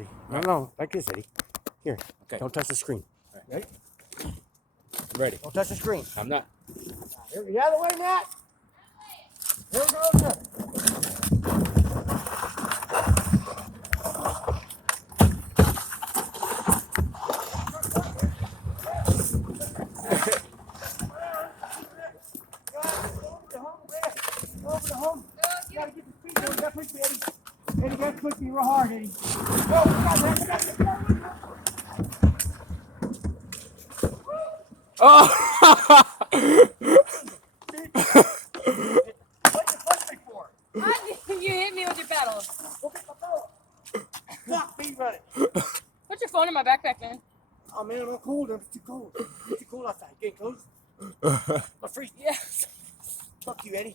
Eddie. No, like this, Eddie. Here. Okay. Don't touch the screen. Right. Ready? I'm ready. Don't touch the screen. I'm not. Here, the other way, Matt. Here we go. Here. Over the home. You gotta get the speed going. You gotta push me, Eddie. Eddie, you gotta push me real hard, Eddie. Go, Oh! What you push me for? You hit me with your paddle. Go get my boat. Fuck me, buddy. Put your phone in my backpack, man. Oh man, I'm cold. It's too cold. It's too cold outside. Getting close. I'm freezing. Yes. Fuck you, Eddie.